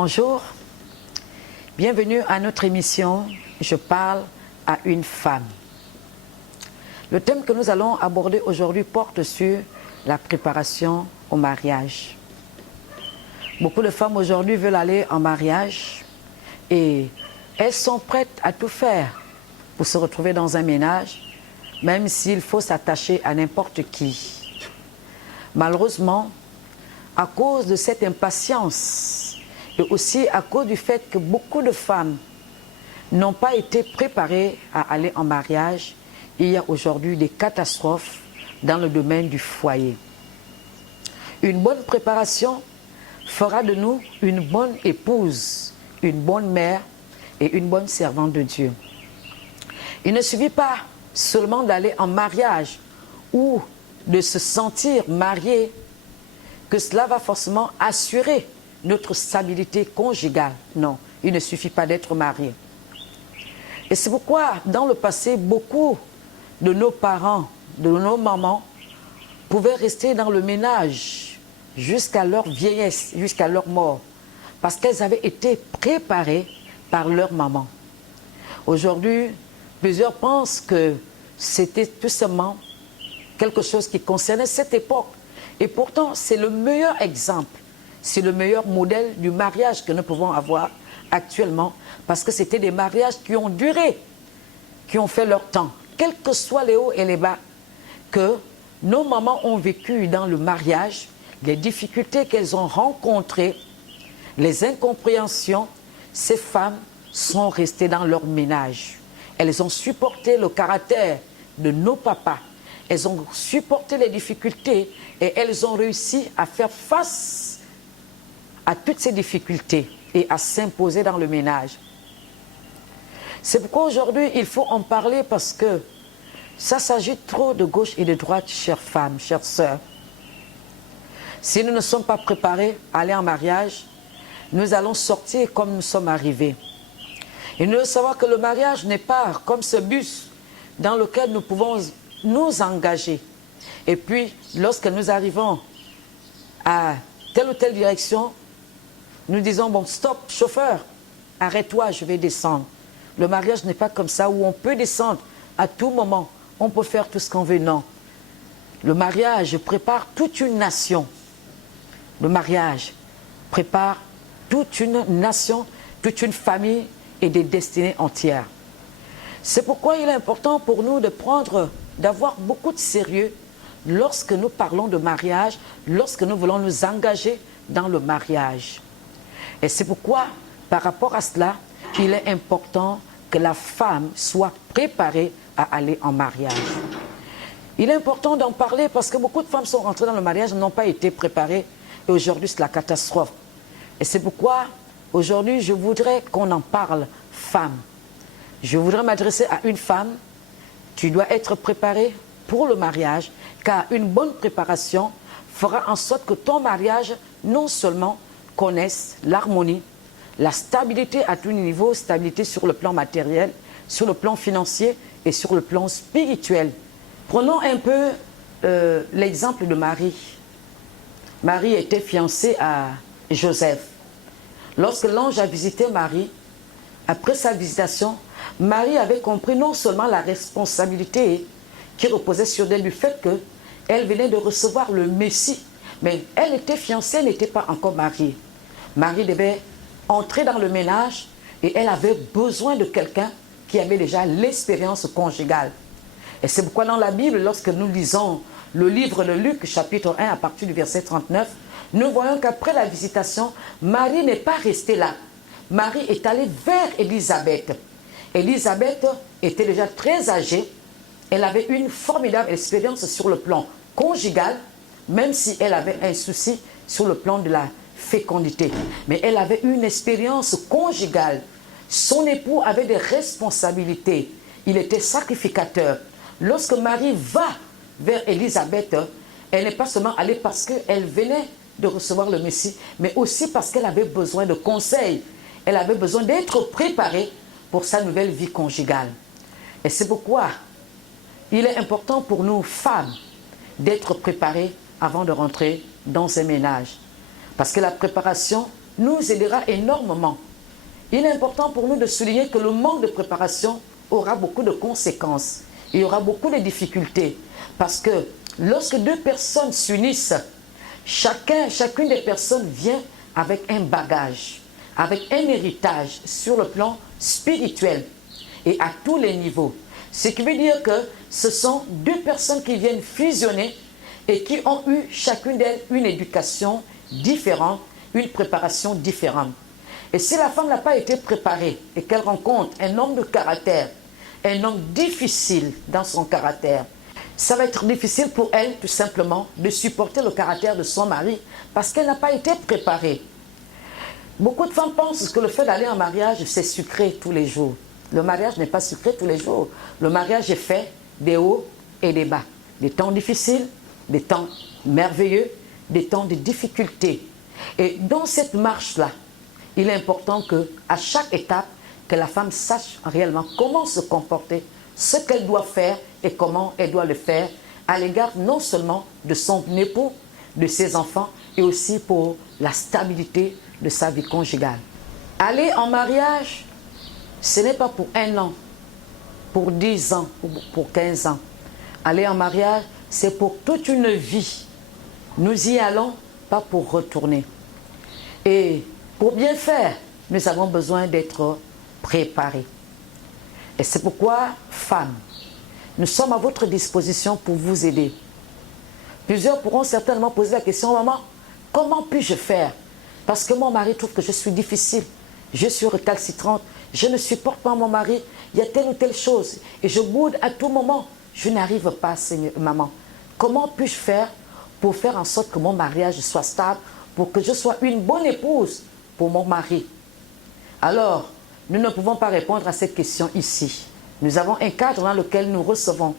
Bonjour, bienvenue à notre émission « Je parle à une femme ». Le thème que nous allons aborder aujourd'hui porte sur la préparation au mariage. Beaucoup de femmes aujourd'hui veulent aller en mariage et elles sont prêtes à tout faire pour se retrouver dans un ménage, même s'il faut s'attacher à n'importe qui. Malheureusement, à cause de cette impatience et aussi à cause du fait que beaucoup de femmes n'ont pas été préparées à aller en mariage, il y a aujourd'hui des catastrophes dans le domaine du foyer. Une bonne préparation fera de nous une bonne épouse, une bonne mère et une bonne servante de Dieu. Il ne suffit pas seulement d'aller en mariage ou de se sentir marié, que cela va forcément assurer notre stabilité conjugale. Non, il ne suffit pas d'être marié. Et c'est pourquoi, dans le passé, beaucoup de nos parents, de nos mamans, pouvaient rester dans le ménage jusqu'à leur vieillesse, jusqu'à leur mort, parce qu'elles avaient été préparées par leur maman. Aujourd'hui, plusieurs pensent que c'était tout simplement quelque chose qui concernait cette époque. Et pourtant, c'est le meilleur exemple, c'est le meilleur modèle du mariage que nous pouvons avoir actuellement, parce que c'était des mariages qui ont duré, qui ont fait leur temps, quels que soient les hauts et les bas, que nos mamans ont vécu dans le mariage, les difficultés qu'elles ont rencontrées, les incompréhensions. Ces femmes sont restées dans leur ménage. Elles ont supporté le caractère de nos papas. Elles ont supporté les difficultés et elles ont réussi à faire face à toutes ces difficultés et à s'imposer dans le ménage. C'est pourquoi aujourd'hui, il faut en parler, parce que ça s'agit trop de gauche et de droite, chères femmes, chères sœurs. Si nous ne sommes pas préparés à aller en mariage, nous allons sortir comme nous sommes arrivés. Et nous devons savoir que le mariage n'est pas comme ce bus dans lequel nous pouvons nous engager. Et puis, lorsque nous arrivons à telle ou telle direction, nous disons, bon, stop, chauffeur, arrête-toi, je vais descendre. Le mariage n'est pas comme ça, où on peut descendre à tout moment. On peut faire tout ce qu'on veut, non. Le mariage prépare toute une nation. Le mariage prépare toute une nation, toute une famille et des destinées entières. C'est pourquoi il est important pour nous d'avoir beaucoup de sérieux lorsque nous parlons de mariage, lorsque nous voulons nous engager dans le mariage. Et c'est pourquoi, par rapport à cela, il est important que la femme soit préparée à aller en mariage. Il est important d'en parler parce que beaucoup de femmes sont rentrées dans le mariage et n'ont pas été préparées. Et aujourd'hui, c'est la catastrophe. Et c'est pourquoi, aujourd'hui, je voudrais qu'on en parle, femme. Je voudrais m'adresser à une femme. Tu dois être préparée pour le mariage, car une bonne préparation fera en sorte que ton mariage, non seulement connaisse l'harmonie, la stabilité à tous les niveaux, stabilité sur le plan matériel, sur le plan financier et sur le plan spirituel. Prenons un peu l'exemple de Marie. Marie était fiancée à Joseph. Lorsque l'ange a visité Marie, après sa visitation, Marie avait compris non seulement la responsabilité qui reposait sur elle du fait qu'elle venait de recevoir le Messie, mais elle était fiancée, elle n'était pas encore mariée. Marie devait entrer dans le ménage et elle avait besoin de quelqu'un qui avait déjà l'expérience conjugale. Et c'est pourquoi dans la Bible, lorsque nous lisons le livre de Luc, chapitre 1, à partir du verset 39, nous voyons qu'après la visitation, Marie n'est pas restée là. Marie est allée vers Élisabeth. Élisabeth était déjà très âgée. Elle avait une formidable expérience sur le plan conjugal, même si elle avait un souci sur le plan de la fécondité. Mais elle avait une expérience conjugale. Son époux avait des responsabilités. Il était sacrificateur. Lorsque Marie va vers Élisabeth, elle n'est pas seulement allée parce qu'elle venait de recevoir le Messie, mais aussi parce qu'elle avait besoin de conseils. Elle avait besoin d'être préparée pour sa nouvelle vie conjugale. Et c'est pourquoi il est important pour nous, femmes, d'être préparées avant de rentrer dans un ménage. Parce que la préparation nous aidera énormément. Il est important pour nous de souligner que le manque de préparation aura beaucoup de conséquences. Il y aura beaucoup de difficultés. Parce que lorsque deux personnes s'unissent, chacune des personnes vient avec un bagage, avec un héritage sur le plan spirituel et à tous les niveaux. Ce qui veut dire que ce sont deux personnes qui viennent fusionner et qui ont eu chacune d'elles une éducation différente, une préparation différente. Et si la femme n'a pas été préparée et qu'elle rencontre un homme de caractère, un homme difficile dans son caractère, ça va être difficile pour elle tout simplement de supporter le caractère de son mari parce qu'elle n'a pas été préparée. Beaucoup de femmes pensent que le fait d'aller en mariage, c'est sucré tous les jours. Le mariage n'est pas sucré tous les jours. Le mariage est fait des hauts et des bas. Des temps difficiles, des temps merveilleux, des temps de difficultés. Et dans cette marche-là, il est important qu'à chaque étape, que la femme sache réellement comment se comporter, ce qu'elle doit faire et comment elle doit le faire à l'égard non seulement de son époux, de ses enfants, et aussi pour la stabilité de sa vie conjugale. Aller en mariage, ce n'est pas pour 1 an, pour 10 ans, pour 15 ans. Aller en mariage, c'est pour toute une vie. Nous y allons, pas pour retourner. Et pour bien faire, nous avons besoin d'être préparés. Et c'est pourquoi, femmes, nous sommes à votre disposition pour vous aider. Plusieurs pourront certainement poser la question, maman, comment puis-je faire? Parce que mon mari trouve que je suis difficile, je suis récalcitrante, je ne supporte pas mon mari, il y a telle ou telle chose, et je boude à tout moment. Je n'arrive pas, Seigneur, maman. Comment puis-je faire pour faire en sorte que mon mariage soit stable, pour que je sois une bonne épouse pour mon mari? Alors, nous ne pouvons pas répondre à cette question ici. Nous avons un cadre dans lequel nous recevons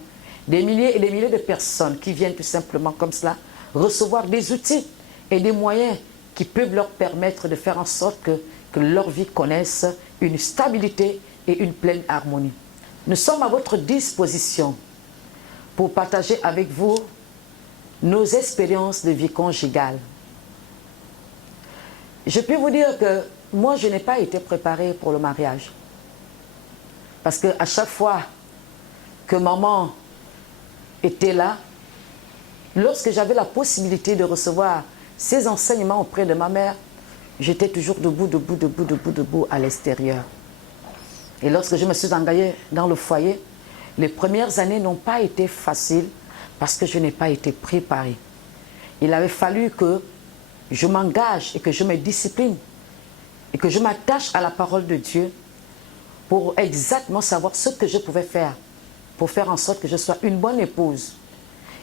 des milliers et des milliers de personnes qui viennent tout simplement comme cela recevoir des outils et des moyens qui peuvent leur permettre de faire en sorte que leur vie connaisse une stabilité et une pleine harmonie. Nous sommes à votre disposition pour partager avec vous nos expériences de vie conjugale. Je peux vous dire que moi, je n'ai pas été préparée pour le mariage. Parce qu'à chaque fois que maman était là, lorsque j'avais la possibilité de recevoir ces enseignements auprès de ma mère, j'étais toujours debout à l'extérieur. Et lorsque je me suis engagée dans le foyer, les premières années n'ont pas été faciles parce que je n'ai pas été préparée. Il avait fallu que je m'engage et que je me discipline et que je m'attache à la parole de Dieu pour exactement savoir ce que je pouvais faire pour faire en sorte que je sois une bonne épouse.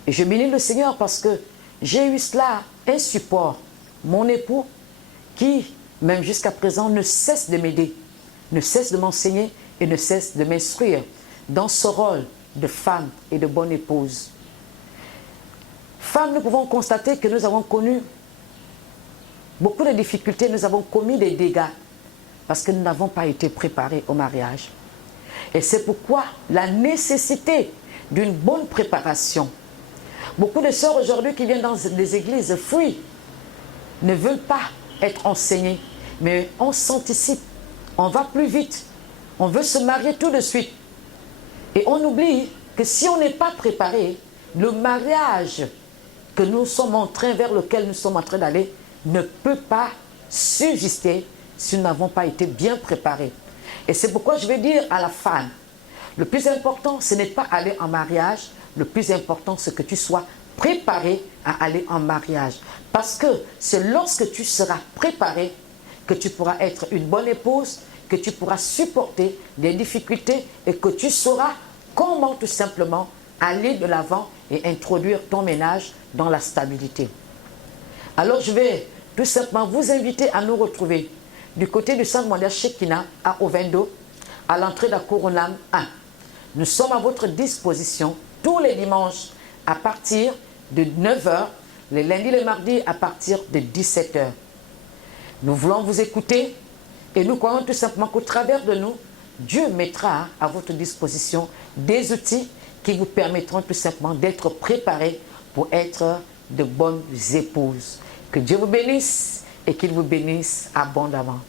Et je bénis le Seigneur parce que j'ai eu cela, un support, mon époux, qui, même jusqu'à présent, ne cesse de m'aider, ne cesse de m'enseigner et ne cesse de m'instruire dans ce rôle de femme et de bonne épouse. Femmes, nous pouvons constater que nous avons connu beaucoup de difficultés, nous avons commis des dégâts parce que nous n'avons pas été préparés au mariage. Et c'est pourquoi la nécessité d'une bonne préparation. Beaucoup de sœurs aujourd'hui qui viennent dans des églises fuient, ne veulent pas être enseignées, mais on s'anticipe, on va plus vite, on veut se marier tout de suite. Et on oublie que si on n'est pas préparé, le mariage que nous sommes en train, vers lequel nous sommes en train d'aller, ne peut pas subsister si nous n'avons pas été bien préparés. Et c'est pourquoi je vais dire à la femme, le plus important, ce n'est pas aller en mariage, le plus important, c'est que tu sois préparé à aller en mariage. Parce que c'est lorsque tu seras préparé que tu pourras être une bonne épouse, que tu pourras supporter des difficultés et que tu sauras comment tout simplement aller de l'avant et introduire ton ménage dans la stabilité. Alors je vais tout simplement vous inviter à nous retrouver du côté du centre mondial Shekinah à Ovendo, à l'entrée de la Couronne 1. Nous sommes à votre disposition tous les dimanches à partir de 9 h, les lundis et les mardis à partir de 17 h. Nous voulons vous écouter et nous croyons tout simplement qu'au travers de nous, Dieu mettra à votre disposition des outils qui vous permettront tout simplement d'être préparés pour être de bonnes épouses. Que Dieu vous bénisse et qu'il vous bénisse abondamment.